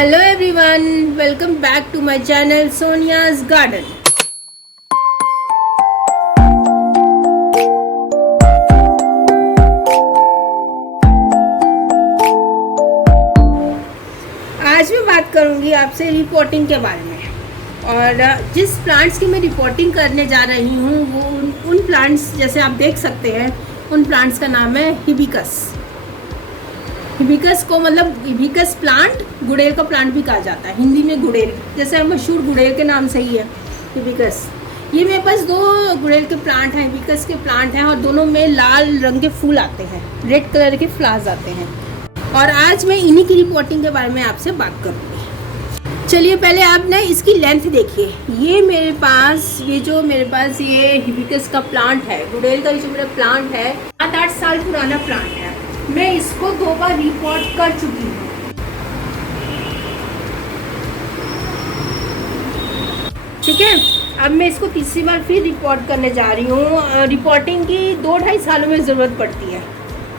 Hello everyone, welcome back to my channel Sonia's garden. आज मैं बात करूंगी आपसे रिपोर्टिंग के बारे में। और जिस प्लांट्स की मैं रिपोर्टिंग करने जा रही हूँ वो उन प्लांट्स, जैसे आप देख सकते हैं, उन प्लांट्स का नाम है हिबिस्कस। हिबिस्कस को मतलब हिबिस्कस प्लांट, गुड़ैल का प्लांट भी कहा जाता है, हिंदी में गुड़ैल, जैसे मशहूर गुड़ैल के नाम से ही है हिबिस्कस। ये मेरे पास दो गुड़ैल के प्लांट हैं, हिबिस्कस के प्लांट हैं, और दोनों में लाल रंग के फूल आते हैं, रेड कलर के फ्लावर्स आते हैं। और आज मैं इन्हीं की रिपोर्टिंग के बारे में आपसे बात करूँगी। चलिए पहले आप ना इसकी लेंथ देखिए। ये मेरे पास ये हिबिस्कस का प्लांट है, गुड़ैल का जो मेरा प्लांट है 7-8 साल पुराना प्लांट है। मैं इसको 2 बार रिपोर्ट कर चुकी हूँ। ठीक है, अब मैं इसको तीसरी बार फिर रिपोर्ट करने जा रही हूँ। रिपोर्टिंग की 2-2.5 सालों में ज़रूरत पड़ती है,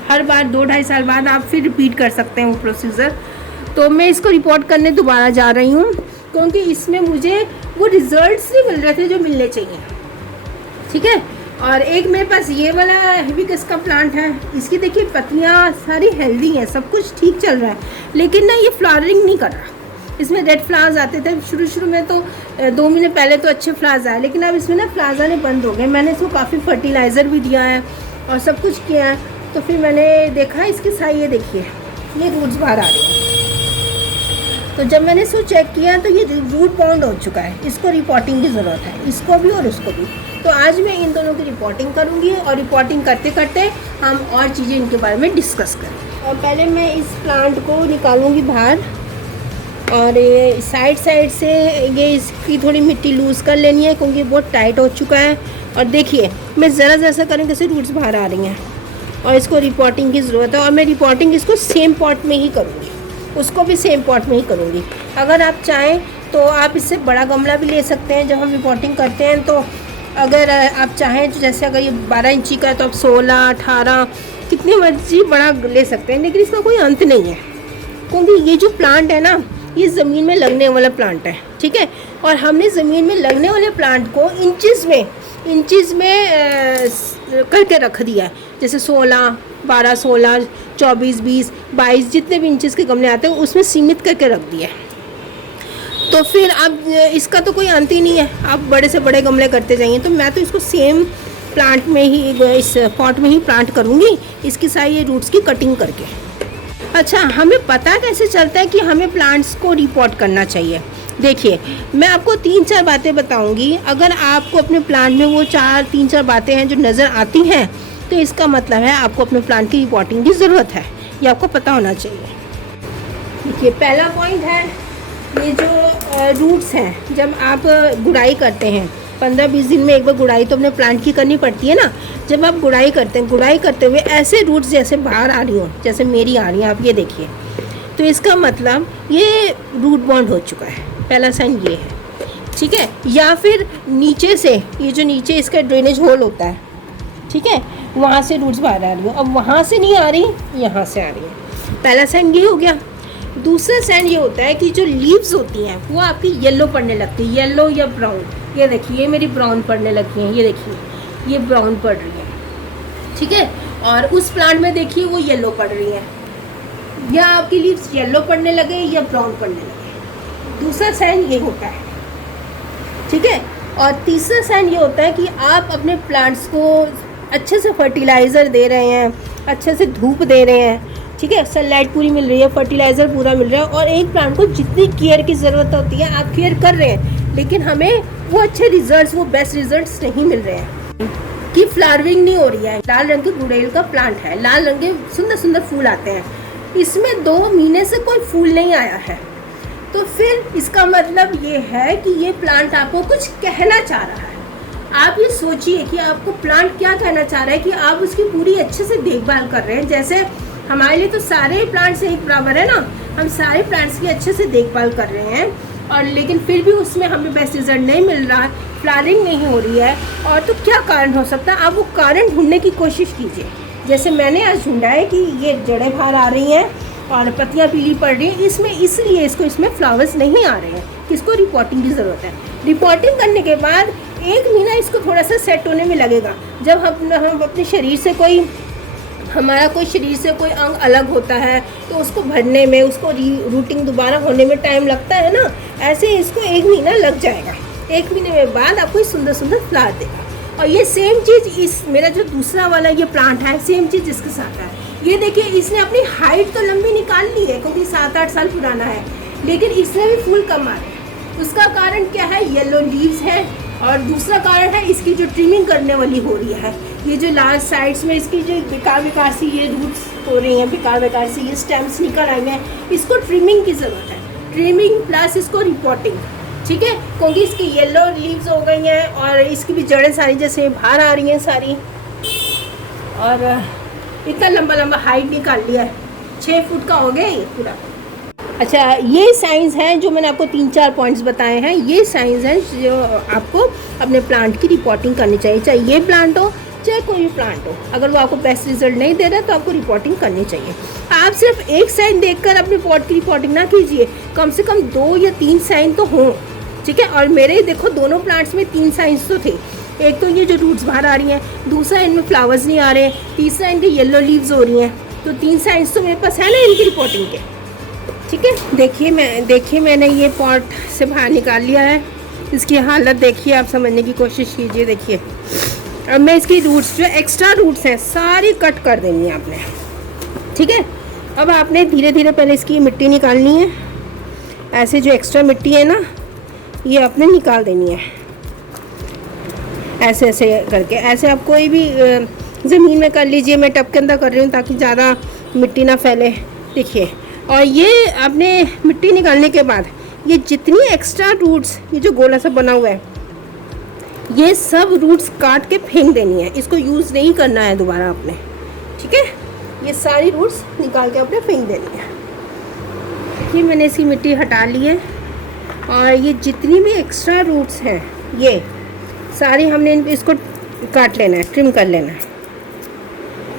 हर बार 2-2.5 साल बाद आप फिर रिपीट कर सकते हैं वो प्रोसीजर। तो मैं इसको रिपोर्ट करने दोबारा जा रही हूँ, क्योंकि इसमें मुझे वो रिजल्ट्स नहीं मिल रहे थे जो मिलने चाहिए। ठीक है, और एक मेरे पास ये वाला हिबिस्कस का प्लांट है। इसकी देखिए पत्तियाँ सारी हेल्दी हैं, सब कुछ ठीक चल रहा है, लेकिन ना ये फ्लावरिंग नहीं कर रहा। इसमें रेड फ्लावर्स आते थे शुरू में, तो 2 महीने पहले तो अच्छे फ्लावर्स आए, लेकिन अब इसमें ना फ्लावर्स आने बंद हो गए। मैंने इसको काफ़ी फर्टिलाइज़र भी दिया है और सब कुछ किया है, तो फिर मैंने देखा इसके साथ ये देखिए ये रूट्स बाहर आ रही हैं। तो जब मैंने इसको चेक किया तो ये रूट बाउंड हो चुका है, इसको रिपोर्टिंग की ज़रूरत है, इसको भी और उसको भी। तो आज मैं इन दोनों की रिपोर्टिंग करूँगी, और रिपोर्टिंग करते करते हम और चीज़ें इनके बारे में डिस्कस करेंगे। और पहले मैं इस प्लांट को निकालूँगी बाहर, और ये साइड से ये इसकी थोड़ी मिट्टी लूज़ कर लेनी है, क्योंकि बहुत टाइट हो चुका है। और देखिए मैं ज़रा सा करूँ कैसे रूट्स बाहर आ रही हैं, और इसको रिपोर्टिंग की ज़रूरत है। और मैं रिपोर्टिंग इसको सेम पॉट में ही करूँगी, उसको भी सेम पॉट में ही करूँगी। अगर आप चाहें तो आप इससे बड़ा गमला भी ले सकते हैं। जब हम रिपोर्टिंग करते हैं तो अगर आप चाहें तो जैसे अगर ये 12 इंची का है तो आप 16, 18 कितनी मर्जी बड़ा ले सकते हैं, लेकिन इसका कोई अंत नहीं है, क्योंकि ये जो प्लांट है ना, ये ज़मीन में लगने वाला प्लांट है। ठीक है, और हमने ज़मीन में लगने वाले प्लांट को इंचज़ में करके रख दिया है, जैसे 16, 12, 16, 24, 20, 22 जितने भी इंचज़ के गमले आते हैं उसमें सीमित करके रख दिया है। तो फिर अब इसका तो कोई अंत ही नहीं है, आप बड़े से बड़े गमले करते जाइए। तो मैं तो इसको सेम प्लांट में ही, इस पॉट में ही प्लांट करूँगी, इसकी सारी ये रूट्स की कटिंग करके। अच्छा, हमें पता कैसे चलता है कि हमें प्लांट्स को रिपोर्ट करना चाहिए? देखिए मैं आपको 3-4 बातें बताऊंगी। अगर आपको अपने प्लांट में वो 3-4 बातें हैं जो नज़र आती हैं, तो इसका मतलब है आपको अपने प्लांट की रिपोर्टिंग की ज़रूरत है, ये आपको पता होना चाहिए। देखिए पहला पॉइंट है, ये जो रूट्स हैं, जब आप गुड़ाई करते हैं 15-20 दिन में एक बार गुड़ाई तो अपने प्लांट की करनी पड़ती है ना। जब आप गुड़ाई करते हैं, गुड़ाई करते हुए ऐसे रूट्स जैसे बाहर आ रही हो, जैसे मेरी आ रही हैं, आप ये देखिए, तो इसका मतलब ये रूट बाउंड हो चुका है। पहला साइन ये है, ठीक है। या फिर नीचे से, ये जो नीचे इसका ड्रेनेज होल होता है, ठीक है, वहाँ से रूट्स बाहर आ रही हो। अब वहाँ से नहीं आ रही, यहाँ से आ रही है। पहला साइन ये हो गया। दूसरा साइन ये होता है कि जो लीव्स होती हैं वो आपकी येलो पड़ने लगती है, येलो या ब्राउन। ये देखिए ये मेरी ब्राउन पड़ने लगी हैं, ये देखिए ये ब्राउन पड़ रही है, ठीक है। और उस प्लांट में देखिए वो येलो पड़ रही है, या आपकी लीव्स येलो पड़ने लगे या ब्राउन पड़ने लगे। दूसरा साइन ये होता है, ठीक है। और तीसरा साइन ये होता है कि आप अपने प्लांट्स को अच्छे से फर्टिलाइज़र दे रहे हैं, अच्छे से धूप दे रहे हैं, ठीक है, सनलाइट पूरी मिल रही है, फर्टिलाइज़र पूरा मिल रहा है। और एक प्लांट को जितनी केयर की ज़रूरत होती है आप केयर कर रहे हैं, लेकिन हमें वो अच्छे रिजल्ट्स, वो बेस्ट रिजल्ट्स नहीं मिल रहे हैं, कि फ्लावरिंग नहीं हो रही है। लाल रंग के गुड़ैल का प्लांट है, लाल रंग के सुंदर सुंदर फूल आते हैं, इसमें 2 महीने से कोई फूल नहीं आया है। तो फिर इसका मतलब ये है कि ये प्लांट आपको कुछ कहना चाह रहा है। आप ये सोचिए कि आपको प्लांट क्या कहना चाह रहा है, कि आप उसकी पूरी अच्छे से देखभाल कर रहे हैं। जैसे हमारे लिए तो सारे प्लांट्स एक बराबर है ना, हम सारे प्लांट्स की अच्छे से देखभाल कर रहे हैं, और लेकिन फिर भी उसमें हमें बेस्ट रिजल्ट नहीं मिल रहा, फ्लावरिंग नहीं हो रही है। और तो क्या कारण हो सकता है, आप वो कारण ढूंढने की कोशिश कीजिए। जैसे मैंने आज ढूंढा है कि ये जड़ें बाहर आ रही हैं, और पत्तियाँ पीली पड़ रही हैं, इसमें इसलिए इसमें फ्लावर्स नहीं आ रहे हैं, इसको रिपोर्टिंग की ज़रूरत है। रिपोर्टिंग करने के बाद 1 महीना इसको थोड़ा सा सेट होने में लगेगा। जब हम अपने शरीर से हमारा कोई शरीर से कोई अंग अलग होता है तो उसको भरने में, उसको रूटिंग दोबारा होने में टाइम लगता है ना, ऐसे इसको 1 महीना लग जाएगा। 1 महीने में बाद आपको सुंदर सुंदर फ्लावर देगा। और ये सेम चीज़ इस मेरा जो दूसरा वाला ये प्लांट है, सेम चीज़ इसके साथ है। ये देखिए, इसने अपनी हाइट तो लंबी निकाल ली है क्योंकि 7-8 साल पुराना है, लेकिन इसमें भी फूल कम आ रहे हैं। उसका कारण क्या है? येलो लीव्स है। और दूसरा कारण है इसकी जो ट्रिमिंग करने वाली हो रही है। ये जो लास्ट साइड्स में इसकी जो बेकार सी ये रूट्स हो रही हैं, बेकार सी ये स्टेम्स निकल आई हैं, इसको ट्रिमिंग की ज़रूरत है। ट्रिमिंग प्लस इसको रिपोर्टिंग, ठीक है, क्योंकि इसकी येलो लीव्स हो गई हैं और इसकी भी जड़ें सारी जैसे बाहर आ रही हैं सारी, और इतना लंबा हाइट निकाल लिया है, 6 फुट का हो गया ये पूरा। अच्छा, ये साइंस हैं जो मैंने आपको 3-4 पॉइंट्स बताए हैं। ये साइंस हैं जो आपको अपने प्लांट की रिपोर्टिंग करनी चाहिए, चाहे ये प्लांट हो चाहे कोई भी प्लांट हो। अगर वो आपको बेस्ट रिजल्ट नहीं दे रहा तो आपको रिपोर्टिंग करनी चाहिए। आप सिर्फ एक साइन देखकर अपने पॉट की रिपोर्टिंग ना कीजिए, कम से कम 2 या 3 साइन तो हों, ठीक है। और मेरे देखो दोनों प्लांट्स में 3 साइंस तो थे। एक तो ये जो रूट्स बाहर आ रही हैं, दूसरा इनमें फ्लावर्स नहीं आ रहे, तीसरा इनके येलो लीव्स हो रही हैं। तो 3 साइंस तो मेरे पास है ना इनकी रिपोर्टिंग के, ठीक है। देखिए मैंने ये पॉट से बाहर निकाल लिया है। इसकी हालत देखिए, आप समझने की कोशिश कीजिए। देखिए, अब मैं इसकी रूट्स जो एक्स्ट्रा रूट्स हैं सारी कट कर देनी है आपने, ठीक है। अब आपने धीरे धीरे पहले इसकी मिट्टी निकालनी है। ऐसे जो एक्स्ट्रा मिट्टी है ना, ये आपने निकाल देनी है ऐसे ऐसे करके। ऐसे आप कोई भी ज़मीन में कर लीजिए, मैं टब के अंदर कर रही हूँ ताकि ज़्यादा मिट्टी ना फैले। देखिए, और ये आपने मिट्टी निकालने के बाद ये जितनी एक्स्ट्रा रूट्स, ये जो गोला सा बना हुआ है, ये सब रूट्स काट के फेंक देनी है। इसको यूज़ नहीं करना है दोबारा आपने, ठीक है। ये सारी रूट्स निकाल के आपने फेंक देनी है। ये मैंने इसकी मिट्टी हटा ली है और ये जितनी भी एक्स्ट्रा रूट्स हैं ये सारी हमने इसको काट लेना है, ट्रिम कर लेना है,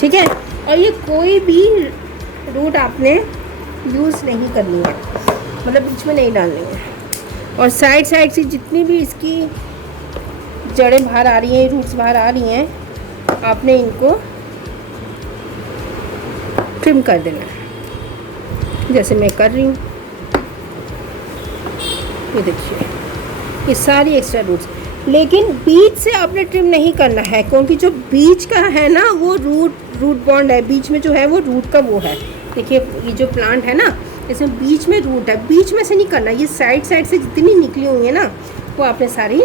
ठीक है। और ये कोई भी रूट आपने यूज़ नहीं करनी है, मतलब बीच में नहीं डालनी है। और साइड से जितनी भी इसकी जड़ें बाहर आ रही हैं, रूट्स बाहर आ रही हैं, आपने इनको ट्रिम कर देना है जैसे मैं कर रही हूँ। ये देखिए, ये सारी एक्स्ट्रा रूट्स, लेकिन बीच से आपने ट्रिम नहीं करना है क्योंकि जो बीच का है ना वो रूट बॉन्ड है, बीच में जो है वो रूट का वो है। देखिए, ये जो प्लांट है ना, इसमें बीच में रूट है, बीच में से नहीं करना। ये साइड से जितनी निकली हुई है ना, वो आपने सारी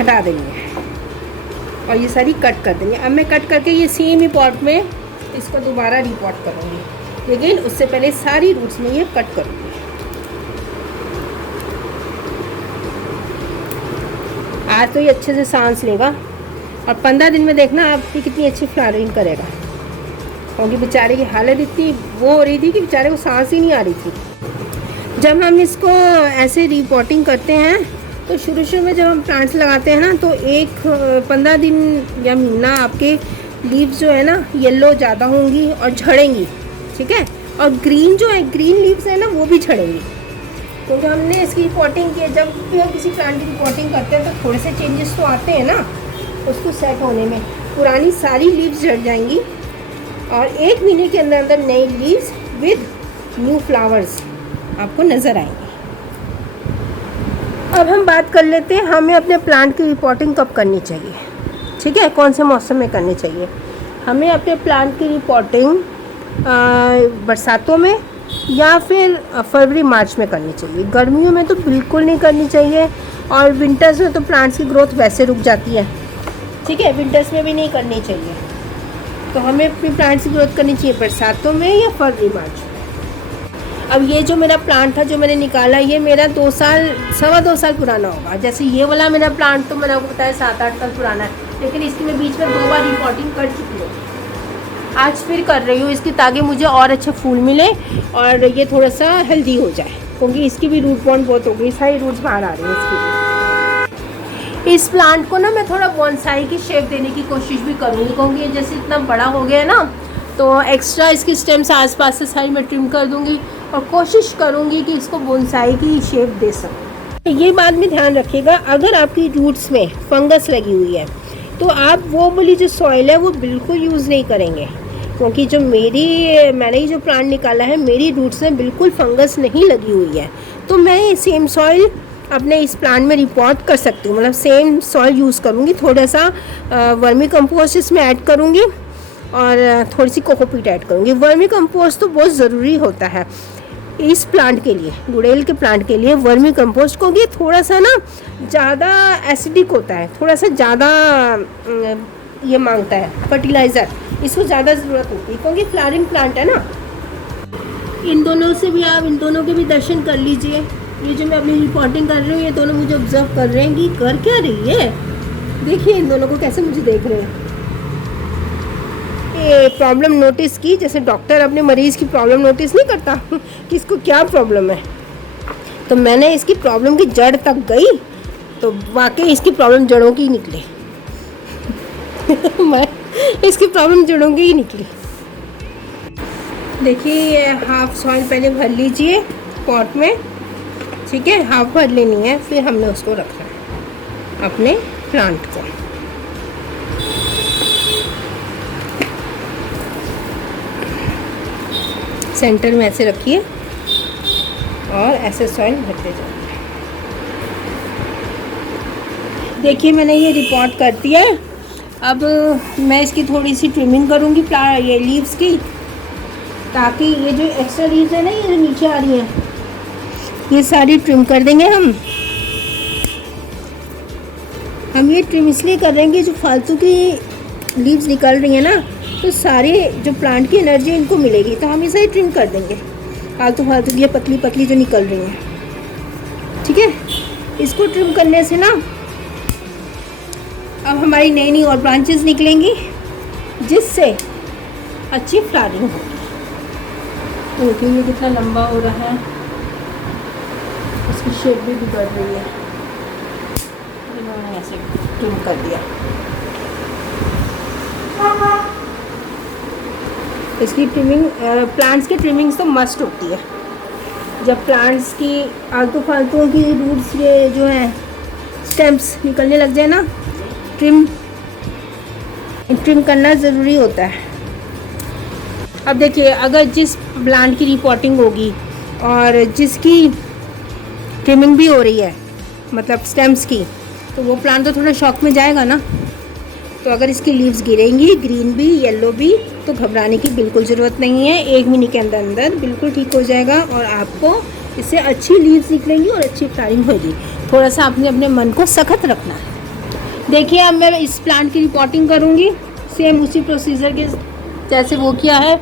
हटा देनी है और ये सारी कट कर देनी है। अब मैं कट करके ये सेम ही पॉट में इसको दोबारा रिपॉट करूँगी, लेकिन उससे पहले सारी रूट्स में ये कट करूँगी। आज तो ये अच्छे से सांस लेगा और 15 दिन में देखना आपकी कितनी अच्छी फ्लावरिंग करेगा। क्योंकि बेचारे की हालत इतनी वो हो रही थी कि बेचारे को सांस ही नहीं आ रही थी। जब हम इसको ऐसे रिपोर्टिंग करते हैं तो शुरू में जब हम प्लांट्स लगाते हैं ना, तो 15 दिन या महीना आपके लीव्स जो है ना येलो ज़्यादा होंगी और झड़ेंगी, ठीक है। और ग्रीन जो है, ग्रीन लीव्स है ना, वो भी झड़ेंगी क्योंकि हमने इसकी रिपोर्टिंग की। जब भी हम किसी प्लांट की रिपोर्टिंग करते हैं तो थोड़े से चेंजेस तो आते हैं ना उसको सेट होने में। पुरानी सारी लीव्स झड़ जाएंगी और 1 महीने के अंदर अंदर नई लीव्स विद न्यू फ्लावर्स आपको नज़र आएंगे। अब हम बात कर लेते हैं हमें अपने प्लांट की रिपोर्टिंग कब करनी चाहिए, ठीक है, कौन से मौसम में करनी चाहिए। हमें अपने प्लांट की रिपोर्टिंग बरसातों में या फिर फरवरी मार्च में करनी चाहिए। गर्मियों में तो बिल्कुल नहीं करनी चाहिए और विंटर्स में तो प्लांट्स की ग्रोथ वैसे रुक जाती है, ठीक है, विंटर्स में भी नहीं करनी चाहिए। तो हमें अपनी प्लांट्स की ग्रोथ करनी चाहिए बरसातों में या फरवरी मार्च में। अब ये जो मेरा प्लांट था जो मैंने निकाला, ये मेरा 2 साल 2.25 साल पुराना होगा। जैसे ये वाला मेरा प्लांट तो मैंने आपको बताया 7-8 साल पुराना है, लेकिन इसकी मैं बीच में 2 बार रिपोर्टिंग कर चुकी हूँ। आज फिर कर रही हूँ इसकी, ताकि मुझे और अच्छे फूल मिले और ये थोड़ा सा हेल्दी हो जाए, क्योंकि इसकी भी रूट बॉन्ड बहुत हो गई, सारी रूट्स बाहर आ रही हैं इसकी। इस प्लांट को ना मैं थोड़ा बॉन्साई की शेप देने की कोशिश भी करूँगी, क्योंकि ये जैसे इतना बड़ा हो गया है ना, तो एक्स्ट्रा इसकी स्टेम्स आसपास से सारी मैं ट्रिम कर दूँगी और कोशिश करूँगी कि इसको बोनसाई की शेप दे सकूँ। ये बात भी ध्यान रखिएगा, अगर आपकी रूट्स में फंगस लगी हुई है तो आप वो वाली जो सॉइल है वो बिल्कुल यूज़ नहीं करेंगे, क्योंकि जो मैंने जो प्लांट निकाला है मेरी रूट्स में बिल्कुल फंगस नहीं लगी हुई है। तो मैं सेम सॉइल अपने इस प्लांट में रिपोर्ट कर सकती हूँ, मतलब सेम सॉइल यूज़ करूँगी, थोड़ा सा वर्मी कंपोस्ट इसमें ऐड करूँगी और थोड़ी सी कोकोपीट ऐड करूँगी। वर्मी कंपोस्ट तो बहुत ज़रूरी होता है इस प्लांट के लिए, गुड़ेल के प्लांट के लिए वर्मी कंपोस्ट, क्योंकि थोड़ा सा ना ज़्यादा एसिडिक होता है, थोड़ा सा ज़्यादा ये मांगता है फर्टिलाइज़र, इसको ज़्यादा ज़रूरत होती है क्योंकि फ्लावरिंग प्लांट है ना। इन दोनों से भी आप इन दोनों के भी दर्शन कर लीजिए। ये जो मैं अपनी रिपोर्टिंग कर रही हूँ ये दोनों मुझे ऑब्जर्व कर रहे हैं कि कर क्या रही है। देखिए इन दोनों को कैसे मुझे देख रहे हैं। ये प्रॉब्लम नोटिस की, जैसे डॉक्टर अपने मरीज़ की प्रॉब्लम नोटिस नहीं करता कि इसको क्या प्रॉब्लम है, तो मैंने इसकी प्रॉब्लम की जड़ तक गई तो वाकई इसकी प्रॉब्लम जड़ों की ही निकली मैं इसकी प्रॉब्लम जड़ों की ही निकली। देखिए हाफ सॉइल पहले भर लीजिए पॉट में, ठीक है, हाफ भर लेनी है, फिर हमने उसको रखना है अपने प्लांट को। सेंटर में ऐसे रखिए और ऐसे सॉइल भरते जाइए। देखिए मैंने ये रिपोर्ट कर दिया। अब मैं इसकी थोड़ी सी ट्रिमिंग करूँगी ये लीव्स की, ताकि ये जो एक्स्ट्रा लीव्स है ना ये जो नीचे आ रही हैं ये सारी ट्रिम कर देंगे हम ये ट्रिम इसलिए कर रहे हैं कि जो फालतू की लीव्स निकल रही हैं ना, तो सारे जो प्लांट की एनर्जी इनको मिलेगी, तो हम इसे ट्रिम कर देंगे फालतू की ये पतली पतली जो निकल रही हैं, ठीक है। इसको ट्रिम करने से ना अब हमारी नई नई और ब्रांचेस निकलेंगी जिससे अच्छी फ्लावरिंग होगी। देखिए ये कितना लंबा हो रहा है, इसकी शेप भी बिगड़ रही है, इन्होंने ऐसे ट्रिम कर दिया। इसकी ट्रिमिंग प्लांट्स की ट्रिमिंग्स तो मस्ट होती है। जब प्लांट्स की आलतू फालतू की रूट्स ये जो है स्टेम्स निकलने लग जाए ना, ट्रिम करना ज़रूरी होता है। अब देखिए अगर जिस प्लांट की रिपोर्टिंग होगी और जिसकी ट्रिमिंग भी हो रही है मतलब स्टेम्स की, तो वो प्लांट तो थोड़ा शॉक में जाएगा ना। तो अगर इसकी लीव्स गिरेंगी ग्रीन भी येलो भी, तो घबराने की बिल्कुल ज़रूरत नहीं है, 1 महीने के अंदर अंदर बिल्कुल ठीक हो जाएगा और आपको इससे अच्छी लीव्स निकलेंगी और अच्छी फ्लावरिंग होगी। थोड़ा सा आपने अपने मन को सख्त रखना है। देखिए अब मैं इस प्लांट की रिपोर्टिंग करूँगी सेम उसी प्रोसीजर के जैसे वो किया है,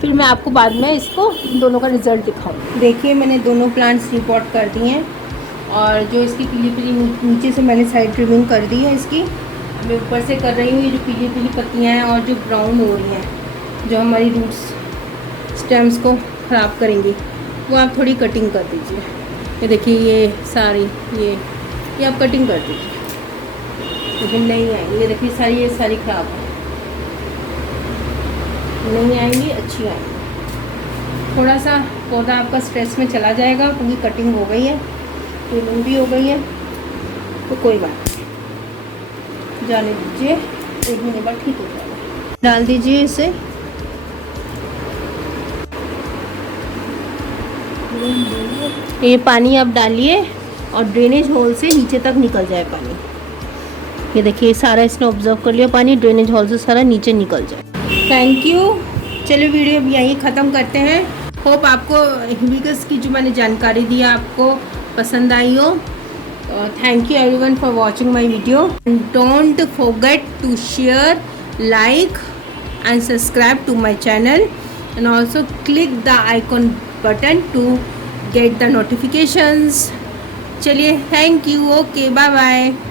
फिर मैं आपको बाद में इसको दोनों का रिज़ल्ट दिखाऊँ। देखिए मैंने दोनों प्लांट्स रिपोर्ट कर दिए हैं और जो इसकी पीली पीली नीचे से मैंने साइड ट्रिमिंग कर दी है इसकी, मैं ऊपर से कर रही हूँ। ये जो पीली पीली पत्तियाँ हैं और जो ब्राउन हो रही हैं जो हमारी रूट्स स्टेम्स को ख़राब करेंगी, वो आप थोड़ी कटिंग कर दीजिए। ये देखिए ये सारी ये आप कटिंग कर दीजिए, लेकिन नहीं आएंगी। ये देखिए ये सारी ख़राब है, नहीं आएंगी, अच्छी आएंगी। थोड़ा सा पौधा आपका स्ट्रेस में चला जाएगा क्योंकि कटिंग हो गई है, ट्रिमिंग भी हो गई है, तो कोई बात नहीं, जाने दीजिए, 1 महीने बाद ठीक हो जाएगा। डाल दीजिए इसे, ये पानी आप डालिए और ड्रेनेज होल से नीचे तक निकल जाए पानी। ये देखिए सारा इसने ऑब्जर्व कर लिया, पानी ड्रेनेज होल से सारा नीचे निकल जाए। Thank you. चलो वीडियो यहीं ख़त्म करते हैं। होप आपको हिबिस्कस की जो मैंने जानकारी दी आपको पसंद आई हो। Thank you everyone for watching my video, and don't forget to share, like and subscribe to my channel, and also click the icon button to get the notifications. चलिए, thank you, okay, bye bye.